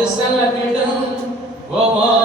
this and let me tell you. Oh, oh.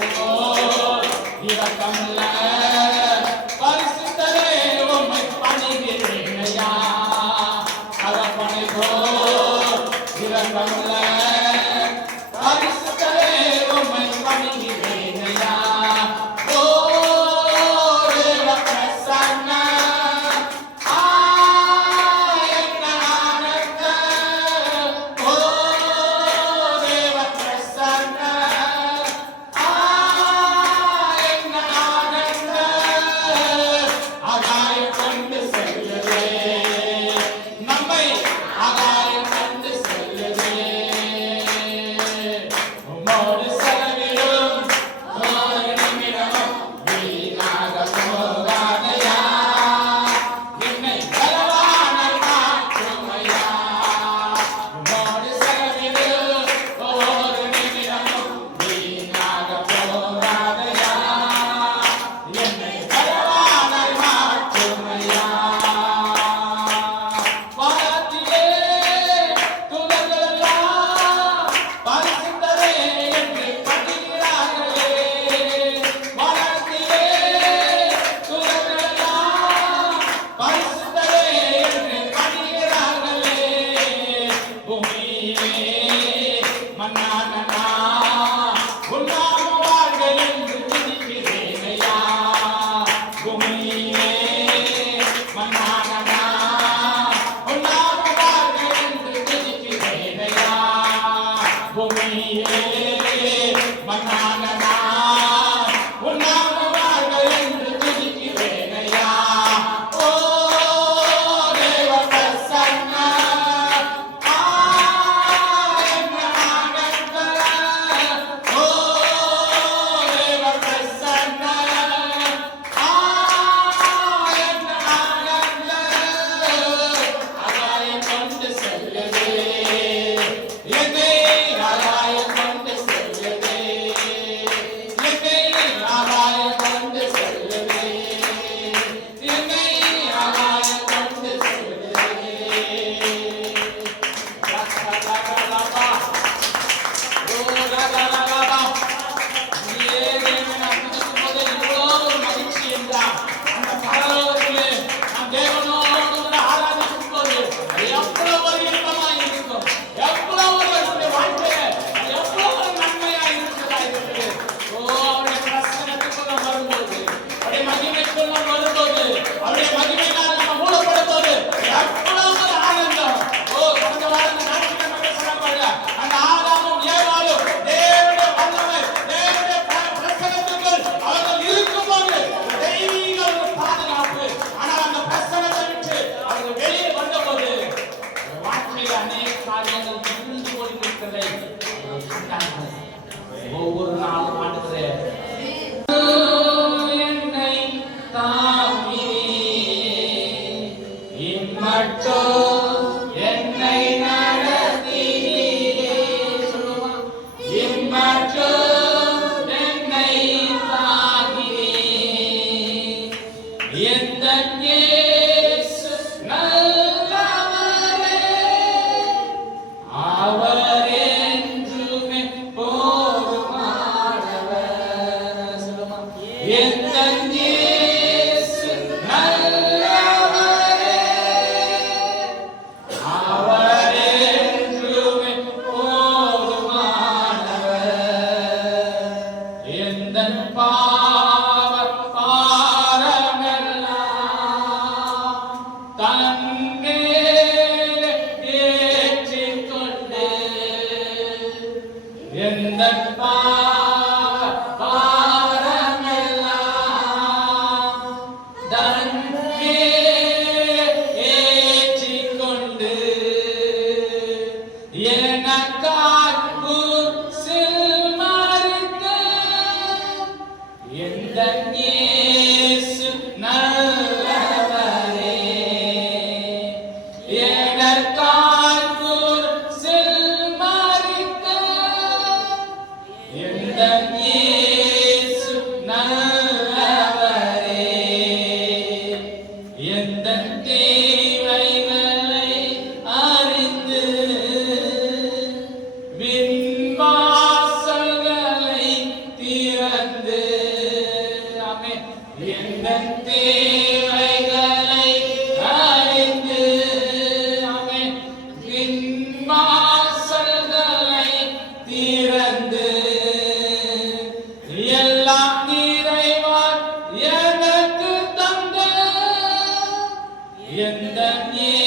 Viva Kamala! எந்தன் எந்த இயேசு